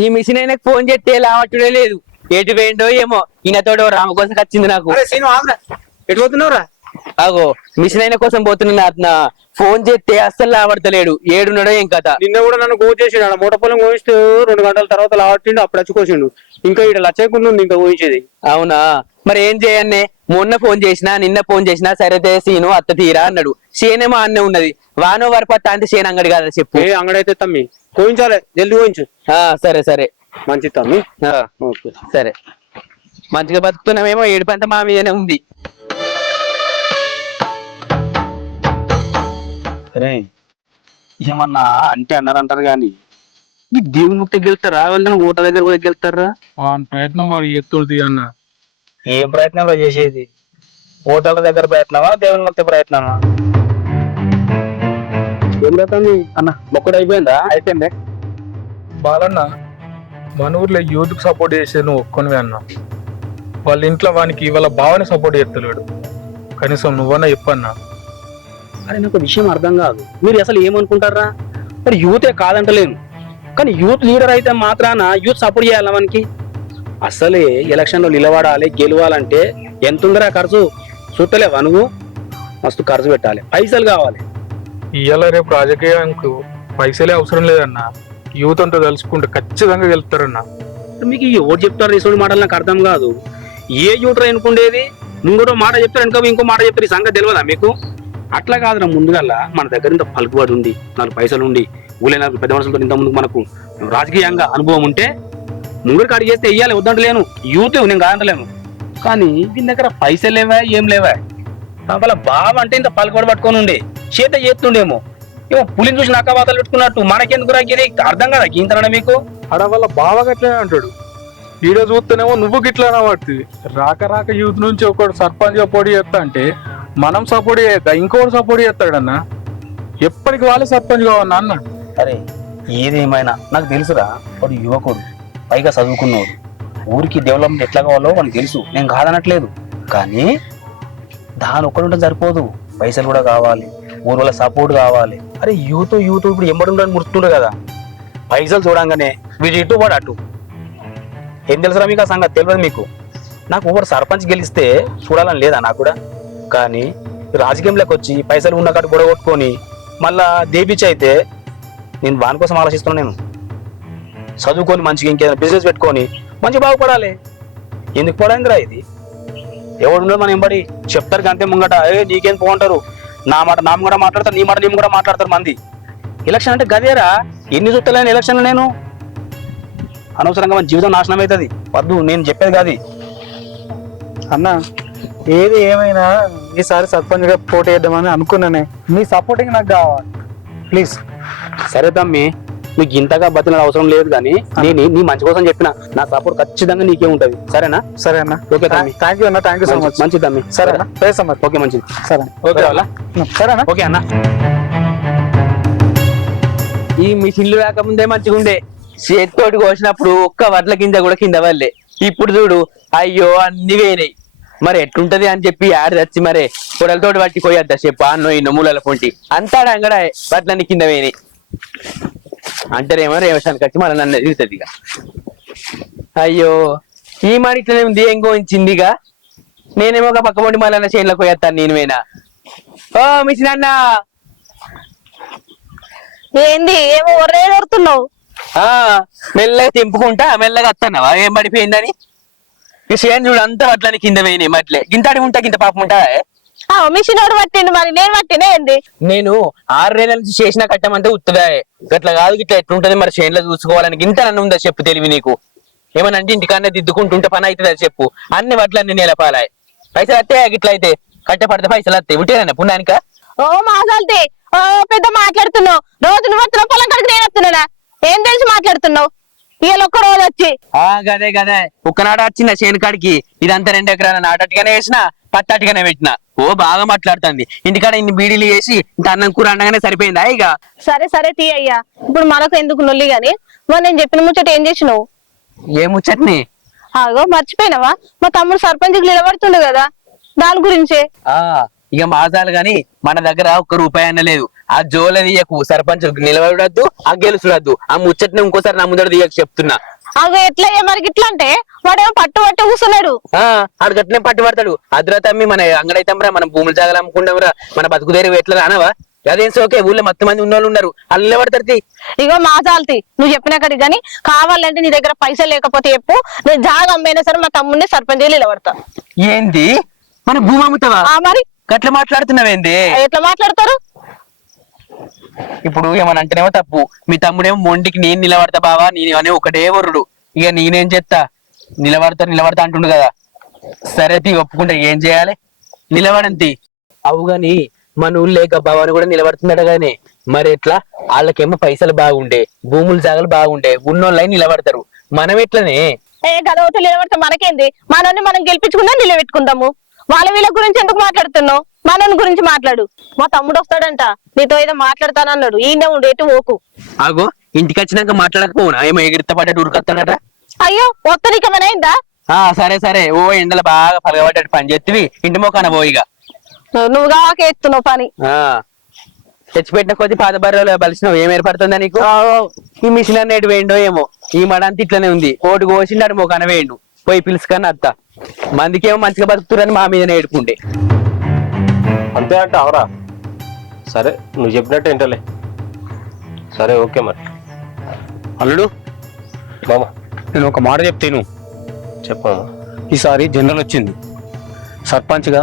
ఈ మిషన్ ఆయనకు ఫోన్ చేస్తే లావట్టుడే లేదు. ఎటు వేయండో ఏమో. ఈయనతోడు రామ కోసం వచ్చింది నాకు. ఎటు పోతున్నావురా? అగో మిషన్ అయిన కోసం పోతున్నా. నా ఫోన్ చేస్తే అస్సలు లావడతలేడు. ఏడున్నాడో ఏం కథ. నిన్న కూడా నన్ను కోసేసిండు. మూట పొలం కోయిస్తూ 2 గంటల తర్వాత లావట్టిండు. అప్పుడు వచ్చి కోసిండు. ఇంకా ఇక్కడ లచ్చకుండా ఉంది ఇంకా కోయించేది. అవునా? మరి ఏం చేయన్నే. మొన్న ఫోన్ చేసినా నిన్న ఫోన్ చేసినా సరే సీను అత్త తీరా అన్నాడు. చేనేమో అన్నే ఉన్నది. వానో వరపత్త అంటే చేను అంగడి కదా చెప్పు. ఏ అంగడి అయితే తమ్మి కోయించాలి, జల్ది కోయించు. సరే సరే మంచి తమ్మి. సరే మంచిగా బతుకుతున్నామేమో. ఏడుపంత మా మీదనే ఉంది. సరే ఏమన్నా అంటే అన్నారంటారు కానీ మీకు దేవుని ముక్తికి వెళ్తారా? వెళ్ళిన ఊట దగ్గర కూడా వెళ్తారా? ప్రయత్నం వాడు ఎత్తుడు అన్న. ఏం ప్రయత్నంలో చేసేది? ఓటల దగ్గర ప్రయత్నమా, దేవుని ముక్తి ప్రయత్నమా? ఏం తమ్మి అన్న మొక్కడు అయిపోయిందా? అయిపోయింది బాలన్న. మన ఊర్లో యూత్ కు సపోర్ట్ చేసే నువ్వు ఒక్కనివే అన్న. వాళ్ళ ఇంట్లో వానికి వాళ్ళ భావని సపోర్ట్ చేస్తలేడు. కనీసం నువ్వన్నా చెప్పన్నా. అని నాకు విషయం అర్థం కాదు. మీరు అసలు ఏమనుకుంటారా? మరి యూతే కాదంటలేను, కానీ యూత్ లీడర్ అయితే మాత్రాన యూత్ సపోర్ట్ చేయాలి మనకి. అసలే ఎలక్షన్ లో నిలబడాలి, గెలవాలంటే ఎంత ఉందిరా ఖర్చు? చుట్టలేవా నువ్వు? మస్తు ఖర్చు పెట్టాలి, పైసలు కావాలి. ఇవాళ రేపు రాజకీయానికి పైసలే అవసరం లేదన్న. యూత్ అంతా తలుచుకుంటే ఖచ్చితంగా గెలుస్తారన్న. మీకు ఎవరు చెప్తారు రేసుడు మాటలు నాకు అర్థం కాదు. ఏ యూటర్ ఎన్నుకుండేది? ముంగో మాట చెప్తారు, వెనుక ఇంకో మాట చెప్తారు. ఈ సంగతి తెలియదా మీకు? అట్లా కాదురా. ముందుగల్లా మన దగ్గర ఇంత పలుకుబడి ఉండి 4 పైసలు ఉండి ఊళ్ళో 4 పెద్ద మనుషులతో ఇంత ముందుకు మనకు రాజకీయంగా అనుభవం ఉంటే ముంగడికి అడిగి చేస్తే వెయ్యాలి, వద్దంటలేను. యూత్ నేను కాదంటలేను, కానీ దీని దగ్గర పైసలు లేవా, ఏం లేవా? వాళ్ళ బావ అంటే ఇంత పలుకుబడి పట్టుకొని ఉండే చేత చేస్తుండేమో. ఏమో పులిని చూసి నక్క వాతలు పెట్టుకున్నట్టు మనకెందుకు రాకేది అర్థం కదా గీంతన మీకు? ఆడ వాళ్ళ బావ గట్లనే అంటాడు. వీడియో చూస్తేనేమో నువ్వు గిట్లా పడుతుంది. రాక రాక యూత్ నుంచి ఒకడు సర్పంచ్ పోటీ చేస్తా అంటే మనం సపోర్ట్ చేయక ఇంకోటి సపోర్ట్ చేస్తాడన్న. ఎప్పటికి వాళ్ళే సర్పంచ్ కావన్నా అన్నాడు. అరే ఏదేమైనా నాకు తెలుసురా. వాడు యువకుడు, పైగా చదువుకున్నాడు. ఊరికి డెవలప్మెంట్ ఎట్లా కావాలో వాడికి తెలుసు, నేను కాదనట్లేదు. కానీ దాని ఒక్కడుంటే సరిపోదు, పైసలు కూడా కావాలి, ఊరు వాళ్ళ సపోర్ట్ కావాలి. అరే యూత్ ఇప్పుడు ఎంబడి ఉండని ముడుతుండ్రు కదా. పైసలు చూడంగానే వీడు ఇటు వాడు అటు. ఏం తెలుసురా మీకు? ఆ సంగతి తెలియదు మీకు. నాకు ఒకరు సర్పంచ్ గెలిస్తే చూడాలని లేదా నాకు కూడా? కానీ రాజకీయంలోకి వచ్చి పైసలు ఉన్న కాటు గొడవ కొట్టుకొని మళ్ళా దేపిచ్చి అయితే నేను వాని కోసం ఆలోచిస్తున్నాను. నేను చదువుకొని మంచిగా ఇంకేదైనా బిజినెస్ పెట్టుకొని మంచిగా బాగుపడాలి. ఎందుకు పడాలిరా ఇది? ఎవడున్నో మనం ఎంబడి చెప్తారు అంతే ముంగట. నీకేం పోంటారు, నా మాట నా కూడా మాట్లాడతారు, నీ మాట నీ కూడా మాట్లాడతారు మంది. ఎలక్షన్ అంటే గదేరా. ఎన్ని చూస్తలేను ఎలక్షన్లు నేను. అనవసరంగా మన జీవితం నాశనం అవుతుంది. వద్దు, నేను చెప్పేది కాదు అన్న. ఏది ఏమైనా ఈసారి సర్పంచ్ గా పోటీ చేద్దామని అనుకున్నానే. మీ సపోర్టింగ్ నాకు కావాలి ప్లీజ్. సరే తమ్మి, నీకు ఇంతగా బతిన అవసరం లేదు, కానీ నేను నీ మంచి కోసం చెప్పిన. నా సపోర్ట్ ఖచ్చితంగా నీకే ఉంటది. సరేనా? సరే అన్న. ఓకే తమ్మి. థ్యాంక్ యూ అన్న. Thank you so much. మంచిది తమ్మి. సరే అన్న. ఓకే మంచిది. సరే ఓకే వాళ్ళ సరే అన్న. ఓకే అన్న. ఈ మిషన్లు రాకముందే మంచిగా ఉండే. చేతితోటి కోసినప్పుడు ఒక్క వడ్ల కింద కూడా కింద వల్లే. ఇప్పుడు చూడు, అయ్యో అన్ని వేయినాయి. మరి ఎట్లుంటది అని చెప్పి ఆడ తెచ్చి మరే పొడలతోటి పట్టి పోయద్దా చెప్పు. అన్నో ఇన్నో మూలల పొంటి అంతా అంగడ వడ్లన్నీ కింద వేయినాయి అంటారేమో. రేవసానికి వచ్చి మళ్ళీ నన్ను ఎదుగుతుంది ఇక. అయ్యో ఈ మాట ఇట్లనే ఉంది. ఏం గోయించిందిగా. నేనేమో ఒక పక్క పొండి మళ్ళీ చేనులకు పోయేస్తాను నేను వేనా. ఓ మిషన్ అన్న. ఏంది ఏమో ఒర్రే కొడుతున్నావు? మెల్లగా తెంపుకుంటా మెల్లగా వస్తున్నావా? ఏం పడిపోయిందని ఈ చేను చూడు అంతా అట్లని కింద వేయినాయి మట్లే. గింతాడి ఉంటా గింత పాపం ఉంటా. మిషన్ ఎవరు పట్టిండు మరి? నేను పట్టినా ఏంది? నేను 6 నెలల నుంచి చేసిన కట్టమంటే ఉత్తదా. గట్లా కాదు, గిట్లా ఎట్లుంటది మరి చేనులో చూసుకోవాలని గింత నన్ను ఉందా చెప్పు తెలివి నీకు? ఏమనంటే ఇంటికన్నా దిద్దుకుంటుంటే పని అవుతుందా చెప్పు? అన్ని వడ్లన్నీ నేలపాలాయి. పైసలు వస్తాయా? గిట్ల అయితే కట్టపడితే పైసలు వస్తాయి. ఉంటేనా పుణ్యానిక? ఓ మాసాల్తే ఓ పెద్ద మాట్లాడుతున్నావు. రోజు నువ్వు వస్తున్నావు, పొలం కడికి నేను వస్తున్నానా? ఏం తెలిసి మాట్లాడుతున్నావు? ఇవాళ ఒక్క రోజు వచ్చి గదే గదే ఒక్కనాడ వచ్చిన చేను కాడికి. ఇదంతా 2 ఎకరాల నాటట్టుగానే వేసిన, పత్తట్టుగానే పెట్టిన. ఓ బాగా మాట్లాడుతుంది. ఇంటికాడ ఇన్ని బీడీలు వేసి ఇంత అన్నం కూర అండగానే సరిపోయిందా ఇక? సరే సరే తీ అయ్యా. ఇప్పుడు మనకు ఎందుకు నొల్లి గాని, మరి నేను చెప్పిన ముచ్చట ఏం చేసినావు? ఏ ముచ్చట్ని? ఆగో మర్చిపోయినావా? మా తమ్ముడు సర్పంచ్ నిలబడుతుండు కదా, దాని గురించే. ఇక మాసాలు గాని మన దగ్గర ఒక్క రూపాయి అన్న లేదు. ఆ జోల తీయకు, సర్పంచ్ నిలబడద్దు, ఆ గెలుచుడద్దు, ఆ ముచ్చట్ని ఇంకోసారి నా ముందర తీయకు చెప్తున్నా. అవి ఎట్లా మరి ఇట్లా అంటే వాడేమో పట్టు కూర్చున్నాడు. ఆడు గట్టినే పట్టు పడతాడు. అద్రా తమ్మి మన అంగడైతంరా, మనం భూములు జాగలు అమ్ముకుంటాంరా, మన బతుకుదేరి ఎట్లా అనవా? అదేం సోకే, ఊళ్ళో మొత్తం మంది ఉన్నోళ్ళు ఉన్నారు, వాళ్ళు నిలబడతారు. ఇగో మాజాల్తి నువ్వు చెప్పిన కడికి గాని కావాలంటే నీ దగ్గర పైసలు లేకపోతే చెప్పు, నేను జాగా అమ్మైనా సరే మా తమ్ముడిని సర్పంచ్ నిలబడతా. ఏంది మన భూమి అమ్ముతావా? మరి గట్ల మాట్లాడుతున్నావేంది? ఎట్లా మాట్లాడతారు? ఇప్పుడు ఏమని అంటేనేమో తప్పు, మీ తమ్ముడేమో మొండికి నేను నిలబడతా బావా, నేను అనే ఒకటే వరుడు. ఇక నేనేం చేస్తా, నిలబడతా అంటుండు కదా. సరే తీ, ఒప్పుకుంటా, ఏం చేయాలి? నిలబడంతి అవు గాని మన ఊళ్ళో గబ్బావాని కూడా నిలబడుతున్నాడు గానీ మరి ఎట్లా? వాళ్ళకేమో పైసలు బాగుండే, భూములు జాగలు బాగుండే, ఉన్నోళ్ళై నిలబడతారు. మనం ఎట్లనే గదవతలు నిలబడితే మనకేంది? మనల్ని మనం గెలిపించుకుందా నిలబెట్టుకుందాము. వాళ్ళ వీళ్ళ గురించి ఎందుకు మాట్లాడుతున్నావు? మనోని గురించి మాట్లాడు. మా తమ్ముడు వస్తాడంట, నీతో ఏదో మాట్లాడతానన్నాడు. ఈయన ఉండు, ఎటు ఓకు. ఆగో, ఇంటికి వచ్చినాక మాట్లాడకపోవునా? ఏమో ఎగిరిత పడ్డట్టు ఉరుకొస్తాడట. అయ్యో ఒత్తనికమైనా అయిందా? సరే సరే, ఓ ఎండలు బాగా పలగబడ్డట్టు పని చేతివి, ఇంటి మోకాన పోయిగా. నువ్వు కాకేస్తున్నావు పని. తెచ్చిపెట్టిన కొద్ది పాత బర్రెలు బలిసినావు, ఏం ఏర్పడుతుందా నీకు? ఈ మిషన్ అన్నేటి వేయండో ఏమో, ఈ మడంతా ఇట్లనే ఉంది. ఓటు కోసిండాడు మోకాన వేయండు, పోయి పిలుచుకని అత్త. మందికేమో మంచిగా బతుకుతురని మా మీదనే ఏడుకుండే. అంతే అంటే అవరా? సరే నువ్వు చెప్పినట్టు ఏంటలే. సరే ఓకే మరి. అల్లుడు మామ నేను ఒక మాట చెప్తాను. చెప్పమ్మా. ఈసారి జనరల్ వచ్చింది, సర్పంచ్గా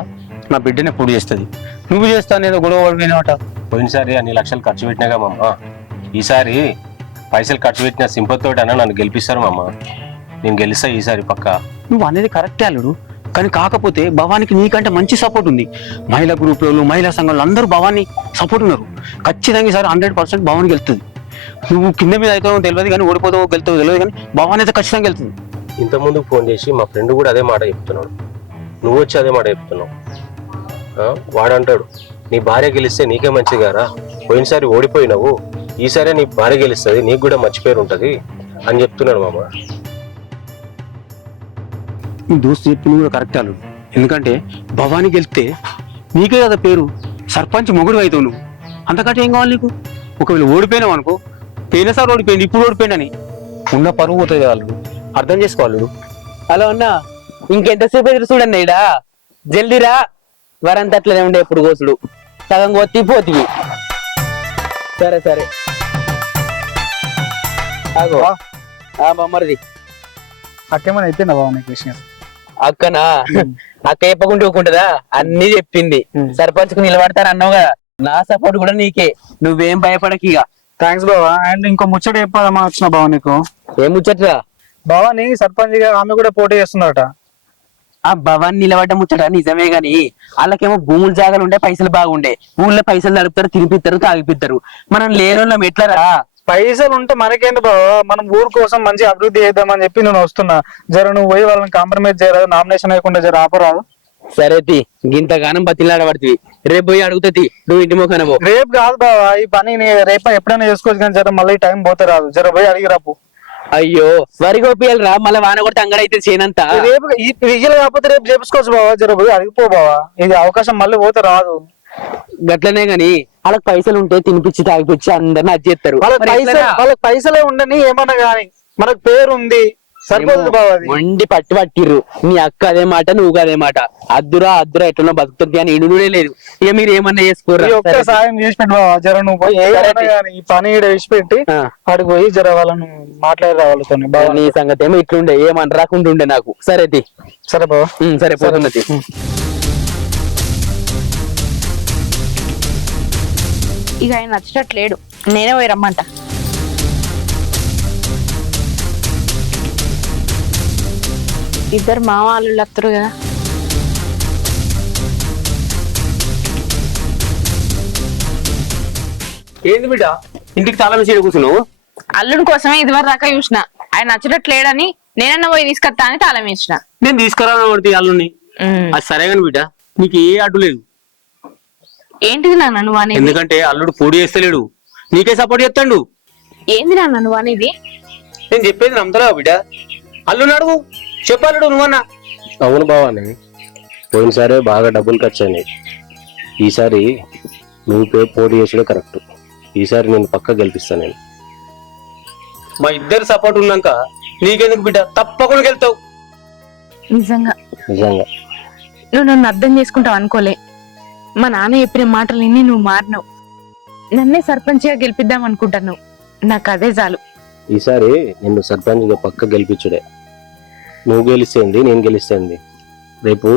నా బిడ్డనే పొడి చేస్తుంది. నువ్వు చేస్తానేదో గొడవ పడిపోయినావట. పోయినసారి అన్ని లక్షలు ఖర్చు పెట్టినాగా మామ, ఈసారి పైసలు ఖర్చు పెట్టిన సింపతితోటి అన్న నన్ను గెలిపిస్తారు మామ. నేను గెలిస్తా ఈసారి పక్కా. నువ్వు అనేది కరెక్టే అల్లుడు, కానీ కాకపోతే భవానికి నీకంటే మంచి సపోర్ట్ ఉంది. మహిళా గ్రూపులలో, మహిళా సంఘాలు అందరూ భవాన్ని సపోర్ట్ ఉన్నారు. ఖచ్చితంగా ఈసారి 100% భవానికి వెళ్తుంది. నువ్వు కింద మీద అవుతావో తెలియదు కానీ, ఓడిపోతావో గెలుతావో తెలియదు కానీ భవాని అయితే ఖచ్చితంగా వెళ్తుంది. ఇంతకుముందు ఫోన్ చేసి మా ఫ్రెండ్ కూడా అదే మాట చెప్తున్నాడు, నువ్వు వచ్చి అదే మాట చెప్తున్నావు. వాడంటాడు నీ భార్య గెలిస్తే నీకే మంచిది గారా, పోయినసారి ఓడిపోయినావు, ఈసారి నీ భార్య గెలుస్తుంది, నీకు కూడా మంచి పేరు ఉంటుంది అని చెప్తున్నాడు మామ. నీ దోస్తు చెప్పింది కూడా కరెక్ట్ అల్లుడు, ఎందుకంటే భవాని గెలిస్తే నీకే కదా పేరు, సర్పంచ్ మొగుడు అవుతావు నువ్వు. అంతకంటే ఏం కావాలి నీకు? ఒకవేళ ఓడిపోయినావు అనుకో, పోయినసారి ఓడిపోయింది ఇప్పుడు ఓడిపోయిందని ఉన్న పరువు పోతుంది కదా అల్లుడు, అర్థం చేసుకోవాలి. హలో అన్నా, ఇంకెంతసేపు ఎదురు చూడండి, ఇడా జల్దీరా. వరంతా అట్లనే ఉండే ఎప్పుడు కోసుడు, సగం కొత్తి పోతివి. సరే సరే ఆగో. బొమ్మరిది అక్కేమని అయిపోయిందా బావ నీకు విషయం? అక్కనా? అక్క చెప్పకుండా ఊకుంటుందా? అన్ని చెప్పింది. సర్పంచ్ కు నిలబడతాను అన్నావు కదా, నా సపోర్ట్ కూడా నీకే, నువ్వేం భయపడక. ఇక థ్యాంక్స్ బావా. అండ్ ఇంకో ముచ్చట చెప్పాలమ్మా వచ్చిన బావ నీకు. ఏం ముచ్చట్రా? బావాని సర్పంచ్ గా ఆమె కూడా పోటీ చేస్తుందట. ఆ భవాన్ నిలబడ్డ ముచ్చట నిజమే గాని వాళ్ళకేమో భూములు జాగాలు ఉండే, పైసలు బాగుండే, ఊళ్ళో పైసలు నడుపుతారు, తినిపిస్తారు, తాగిపిస్తారు. మనం లేనోళ్ళం ఎట్లరా? పైసలు ఉంటే మనకేంటి బావా, మనం ఊరు కోసం మంచి అభివృద్ధి చేద్దామని చెప్పి నేను వస్తున్నా. జర నువ్వు పోయి వాళ్ళని కాంప్రమైజ్ చేయరాదు, నామినేషన్ అయ్యకుండా జర ఆపరాదు. సరే తి, గింతగానం బతిలాడబడుతుంది, రేపు పోయి అడుగుతుంది, నువ్వు ఇంటి మొక్కన పో. రేపు కాదు బావా, ఈ పని రేపు ఎప్పుడైనా చేసుకోవచ్చు కానీ జర మళ్ళీ టైం పోతే రాదు. జర పోయి అడిగి రాపు. అయ్యో వరి గోపియాలి రా, మళ్ళీ వాన కొడితే అంగడైతే చేయనంత. రేపు ఈ విజయలు కాకపోతే రేపు చేపించుకోవచ్చు బావా. జర పోయి అడిగిపో బావా, ఇది అవకాశం మళ్ళీ పోతే రాదు. గట్లనే గాని వాళ్ళకి పైసలు ఉంటే తినిపించి తాగిపించి అందరిని అది చేస్తారు. వాళ్ళకి పైసలే ఉండని ఏమన్నా గాని మనకు పేరు ఉంది, సరిపోతుంది బావా. వండి పట్టిర్రు, నీ అక్క అదే మాట, నువ్వు అదే మాట. అద్దురా ఎట్లనో బతుకుతుంది అని ఇడుగుడే లేదు. ఇక మీరు ఏమన్నా చేసుకోరు. ఒక్క సాయం చేసి పెట్టు బావా. జర నువ్వు పోయి ఈ పని విడిచిపెట్టి అడిగి పోయి జర వాళ్ళను మాట్లాడి వాళ్ళతో. నీ సంగతి ఏమో ఇట్లుండే, ఏమని రాకుండా ఉండే నాకు. సరే తి, సరే బావా. సరే పోతున్నది. ఇక ఆయన నచ్చినట్లేడు, నేనే పోయి రమ్మంట. ఇద్దరు మామ వాళ్ళు వస్తారు కదా. ఏంది బిడ్డ ఇంటికి తాళం వేసి కూర్చున్నావు? అల్లుడి కోసమే ఇదివరకు దాకా చూసిన, ఆయన నచ్చినట్లేడని నేనన్నా పోయి తీసుకొస్తా అని తాళం వేసిన. నేను తీసుకురావడం అల్లుని. అది సరే కానీ బిడ్డ నీకు ఏ అడ్డు లేదు. ఏంటిది నాన్న నువ్వు అనేది? ఎందుకంటే అల్లుడు పోటీ చేస్తలేడు, నీకే సపోర్ట్ చేస్తాడు. ఏంది నాన్న నువ్వు అనేది? నేను చెప్పేది నమ్ముతారా బిడ్డ? అల్లుని అడుగు, చెప్పాలడు నువ్వన్నా. అవును బావాని, పోయినసారే బాగా డబ్బులు ఖర్చు అయినాయి, ఈసారి నువ్వు పోటీ చేసుడే కరెక్ట్. ఈసారి నేను పక్క గెలిపిస్తాను నేను. మా ఇద్దరు సపోర్ట్ ఉన్నాక నీకెందుకు బిడ్డ, తప్పకుండా గెలుతావు. నిజంగా నిజంగా నువ్వు నన్ను అర్థం చేసుకుంటావు అనుకోలే. మా నాన్న చెప్పిన మాటలు విని నువ్వు మారినావు. నన్నే సర్పంచ్గా గెలిపిద్దాం అనుకుంటున్నావు. నాకు అదే చాలు. ఈసారి నిన్ను సర్పంచ్గా పక్క గెలిపించుడే. నువ్వు గెలిస్తేంది, నేను గెలిస్తేంది. రేపు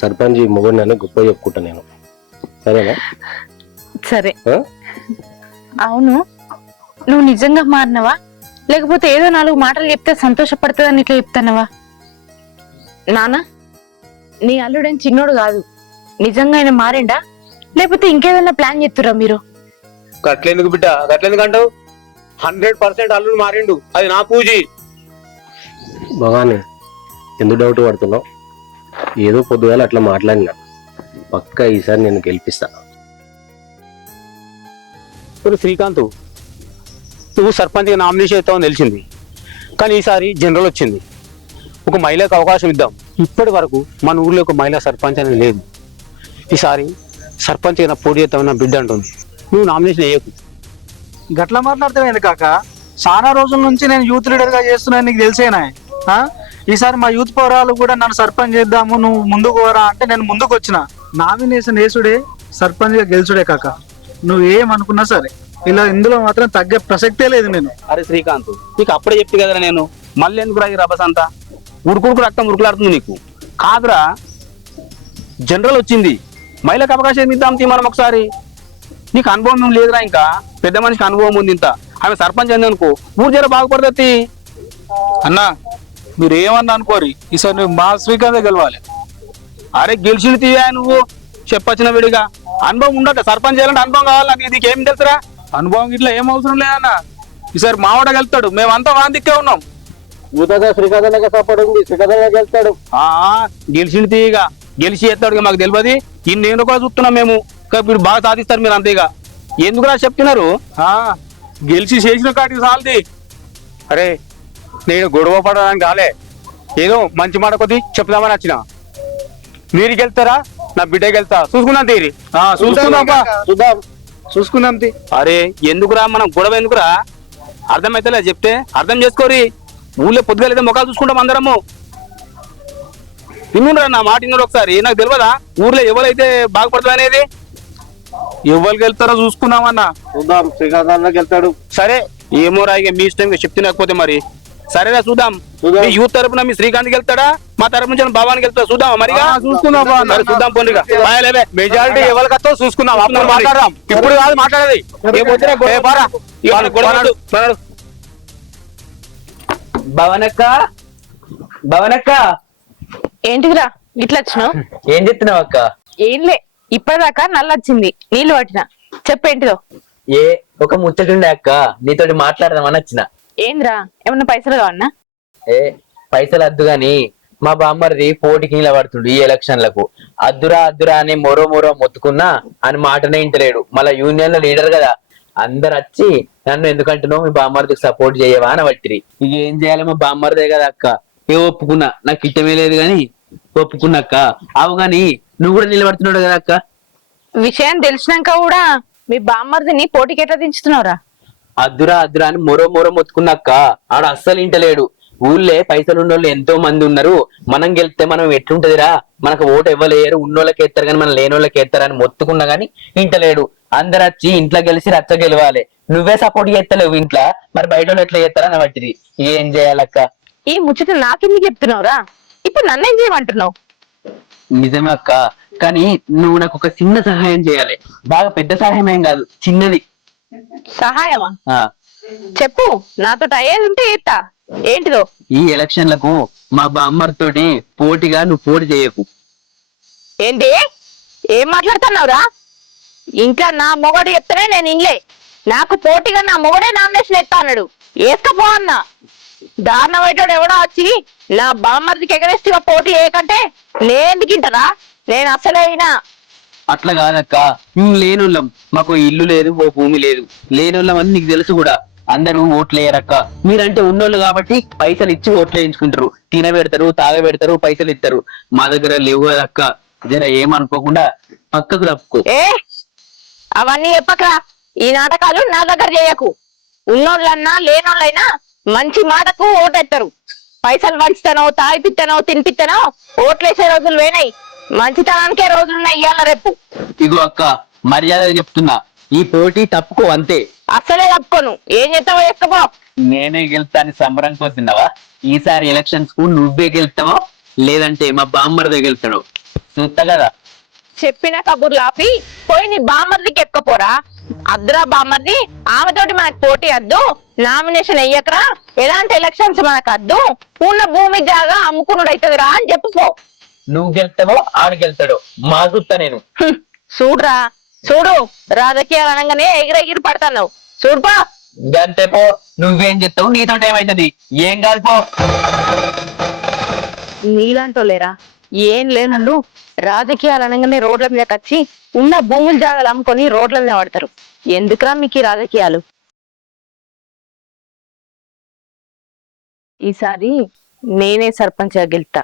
సర్పంచ్ మొగుడిని గొప్ప చెప్పుకుంటా నేను. సరేనా? సరే. ఆ? అవును, నువ్వు నిజంగా మారినవా లేకపోతే ఏదో 4 మాటలు చెప్తే సంతోషపడుతుందని ఇట్లా చెప్తానవా? నాన్న, నీ అల్లుడని చిన్నోడు కాదు. నిజంగా ఆయన మారిండా లేకపోతే ఇంకేదైనా ప్లాన్ చేస్తురా మీరు? గట్లెందుకు బిడ్డ, గట్లెందుకు అంటావు? 100% అల్లుడు మారిండు, అది నా పూజీ. భవాని, ఎందుకు డౌట్ పడుతున్నావు? ఏదో పొద్దుగాల అట్లా మాట్లాడినా. పక్క ఈసారి నేను గెలిపిస్తా. ఇప్పుడు శ్రీకాంత్, నువ్వు సర్పంచ్గా నామినేషన్ అవుతావని తెలిసింది, కానీ ఈసారి జనరల్ వచ్చింది. ఒక మహిళకు అవకాశం ఇద్దాం. ఇప్పటి వరకు మన ఊర్లో ఒక మహిళా సర్పంచ్ అనేది లేదు. ఈసారి సర్పంచ్గా పోటీ చేద్దామని నా బిడ్డ అంటుంది. నువ్వు నామినేషన్ వేయకు. గట్ల మాట్లాడతావేంది కాక? చాలా రోజుల నుంచి నేను యూత్ లీడర్ గా చేస్తున్నాను, నీకు తెలిసేనా? ఈసారి మా యూత్ పౌరాలు కూడా నన్ను సర్పంచ్ చేద్దాము, నువ్వు ముందుకు పోరా అంటే నేను ముందుకు వచ్చిన. నామినేషన్ వేసుడే సర్పంచ్ గా గెలిచుడే కాక. నువ్వు ఏమనుకున్నా సరే, ఇలా ఇందులో మాత్రం తగ్గే ప్రసక్తే లేదు. నేను అరే శ్రీకాంత్, నీకు అప్పుడే చెప్తే కదరా నేను. మళ్ళీ ఎందుకురా ఈ రభస అంతా? ఉడుకుడుకు రక్తం ఉరుకులాడుతుంది నీకు. కాదురా, జనరల్ వచ్చింది, మహిళకు అవకాశం ఇద్దాం మనం ఒకసారి. నీకు అనుభవం ఏం లేదురా, ఇంకా పెద్ద మనిషికి అనుభవం ఉంది. ఇంత ఆమె సర్పంచ్ అయింది అనుకో, ఊరు జర బాగుపడుతుంది. అన్నా, మీరు ఏమన్నా అనుకోరి, ఈసారి నువ్వు మా శ్రీకాంత్ గెలవాలి. అరే గెలిచింది తీయా నువ్వు, చెప్పొచ్చిన విడిగా. అనుభవం ఉండట, సర్పంచ్ చేయాలంటే అనుభవం కావాలి. నాకు నీకు ఏం తెలుసురా? అనుభవం ఇట్లా ఏం అవసరం లేదన్నా. ఈసారి మావాడ గెలుతాడు, మేమంతా వాంతికే ఉన్నాం. శ్రీకాంత్ సపోర్ట్ ఉంది, శ్రీకాంత్ గెలుస్తాడు. గెలిచింది తీయగా, గెలిచి ఎత్తాడు మాకు తెలియదు. ఇన్నేళ్ళు కూడా చూస్తున్నాం మేము. ఇప్పుడు బాగా సాధిస్తారు మీరు అంతేగా. ఎందుకురా చెప్తున్నారు? గెలిచి చేసిన కాటికి సాల్ది. అరే, నేను గొడవ పడడానికి కాలే, ఏదో మంచి మాట కొద్ది చెప్దామని వచ్చిన. మీరు గెలుతారా, నా బిడ్డ గెలుతా, చూసుకున్నాం తీరి. చూసుకుందాం. అరే ఎందుకురా మనం గొడవ ఎందుకురా? అర్థమైతే చెప్తే అర్థం చేసుకోరి. ఊళ్ళో పొద్దుగా లేదా ముఖాలు చూసుకుంటాం అందరము. తిన్నురా నా మాట ఇన్నోడు ఒకసారి. నాకు తెలియదా ఊర్లో ఎవరైతే బాగుపడుతుంది అనేది? ఎవరు గెలుతారో చూసుకున్నామన్నా. చూద్దాం, శ్రీకాంత్ గెలుతాడు. సరే ఏమో రా, ఇక మీ ఇష్టం, చెప్తున్నకపోతే మరి. సరేరా చూద్దాం. మీ యూత్ తరపున మీ శ్రీకాంత్ గెలుతాడా, మా తరపు నుంచి భవానికి వెళ్తా చూద్దాం. మరి చూసుకుందాం. చూద్దాం పోండిగా. మెజారిటీ ఎవరికతో చూసుకుందాం, అప్పుడు మాట్లాడదాం. ఇప్పుడు కాదు మాట్లాడేది. భవనక్క, భవనక్క, ఏంటిదిరా ఇట్లా వచ్చినావు? ఏం చెప్తున్నావు అక్క? ఏంలే, ఇప్పటిదాకా నల్లొచ్చింది, నీళ్లు పట్టిన. చెప్పేంటిదో? ఒక ముచ్చటుండే అక్క, నీతోటి మాట్లాడదామని వచ్చిన. ఏంద్రా, ఏమన్నా పైసలు కావన్నా? పైసలు అద్దు గాని మా బామ్మరిది పోటీకి నిలబడుతుండు ఈ ఎలక్షన్లకు. అద్దురా అద్దురా అని మొరో మొత్తుకున్నా అని మాటనే ఇంటలేడు. మళ్ళా యూనియన్ లో లీడర్ కదా, అందరు వచ్చి నన్ను ఎందుకంటున్నావు, మీ బామ్మరిదికి సపోర్ట్ చేయవా అని బట్టిరి. ఇక ఏం చేయాలి, మా బామ్మరిదే కదా అక్క. ఒప్పుకున్నా, నాకు ఇష్టమే లేదు గాని ఒప్పుకున్నాక్క. అవు గాని నువ్వు కూడా నిలబడుతున్నాడు కదా అక్క. విషయం తెలిసినాక కూడా మీ బామ్మర్దిని పోటీకి ఎట్లా దించుతున్నావురా? అద్దురా అద్దురా అని మొరో మొత్తుకున్నాక్క. ఆడ అస్సలు ఇంటలేడు. ఊళ్ళే పైసలు ఉన్నోళ్ళు ఎంతో మంది ఉన్నారు, మనం గెలిస్తే మనం ఎట్లుంటదిరా, మనకు ఓటు ఇవ్వలేరు, ఉన్నోళ్ళకి ఎత్తారు కానీ మనం లేనోళ్ళకి ఎత్తారని మొత్తుకున్నా గానీ ఇంటలేడు. అందరు వచ్చి ఇంట్లో గెలిచి రచ్చ గెలవాలి, నువ్వే సపోర్ట్ చేస్తలేవు ఇంట్లో, మరి బయట వాళ్ళు ఎట్లా చేస్తారని బట్టిది. ఏం చేయాలక్క? ఈ ముచ్చట నాకెందుకు చెప్తున్నావురా? ఇప్పుడు నన్నేం చేయమంటున్నావు? నిజమే అక్క, కానీ నువ్వు నాకు ఒక చిన్న సహాయం చేయాలి. బాగా పెద్ద సహాయం ఏం కాదు, చిన్నది. సహాయమా? చెప్పు, నాతో అయ్యేది ఉంటే చేస్తా. ఏంటిదో? ఈ ఎలక్షన్లకు మా బామ్మర్తోటి పోటీగా నువ్వు పోటీ చేయకు. ఏంటి? ఏం మాట్లాడుతున్నావురా? ఇంకా నా మొగడు చెప్తేనే నేను ఇంగ్లే. నాకు పోటీగా నా మొగడే నామినేషన్ ఎత్తా అన్నాడు. వేసుకపో అన్నా. దారుణ బయటోడు ఎవడో వచ్చి నా బామ్మర్దికి ఎగరేస్తిగా పోటీ చేయకంటే నేను తింటారా? నేను అసలే అయినా. అట్లా కాదక్క, మేము లేనోళ్ళం, మాకు ఇల్లు లేదు, ఓ భూమి లేదు, లేనోళ్ళం అని నీకు తెలుసు కూడా. అందరూ ఓట్లు వేయరక్క. మీరంటే ఉన్నోళ్ళు కాబట్టి పైసలు ఇచ్చి ఓట్లు వేయించుకుంటారు, తినబెడతారు, తాగబెడతారు, పైసలు ఇస్తారు. మా దగ్గర లేవు కదక్క. జర ఏమనుకోకుండా పక్కకు తప్పుకో. ఏ అవన్నీ చెప్పకరా. ఈ నాటకాలు నా దగ్గర చేయకు. ఉన్నోళ్ళన్నా లేనోళ్ళైనా మంచి మాటకు ఓటెత్తారు. పైసలు వంచుతానో, తాగిపిస్తానో, తినిపిస్తానో ఓట్లేసే రోజులు వేనాయి. మంచితనానికే రోజులున్నాయి ఇవాళ రేపు. ఇగో అక్క, మర్యాద చెప్తున్నా, ఈ పోటీ తప్పుకో అంతే. అస్సలే తప్పుకోను. ఏం చేస్తావో ఎక్కపో. నేనే గెలుస్తాను సంబరం కోతున్నావా? ఈసారి ఎలక్షన్స్ కు నువ్వే గెలుస్తావో లేదంటే మా బామ్మర్దే గెలుస్తాడు చూస్తా కదా. చెప్పిన కబుర్లు ఆపి పోయి నీ బామ్మర్దికి ఎక్కపోరా. అద్దురా బామ్మర్ది, ఆమెతోటి మనకు పోటీ వద్దు, నామినేషన్ వెయ్యకరా, ఎలాంటి ఎలక్షన్స్ మనకు వద్దు, ఉన్న భూమి జాగా అమ్ముకున్నాడు అవుతుందిరా అని చెప్పుకో. నువ్వు గెలుస్తావో ఆడు గెలుతాడో మా చూస్తా నేను. చూడురా చూడు, రాజకీయాలు అనగానే ఎగిరెగిరి పడతావు. చూడుపా. గంతే పో. నువ్వేం చెప్తావు? నీతో ఏమైతుంది? ఏం కాదు పో. నీలాంటోలేరా ఏం లేనళ్ళు రాజకీయాలు అనగానే రోడ్ల మీద వచ్చి ఉన్న భూముల జాగాలు అమ్ముకొని రోడ్ల మీద పడతారు. ఎందుకురా మీకు ఈ రాజకీయాలు? ఈసారి నేనే సర్పంచ్గా గెలుతా.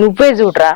నువ్వే చూడరా.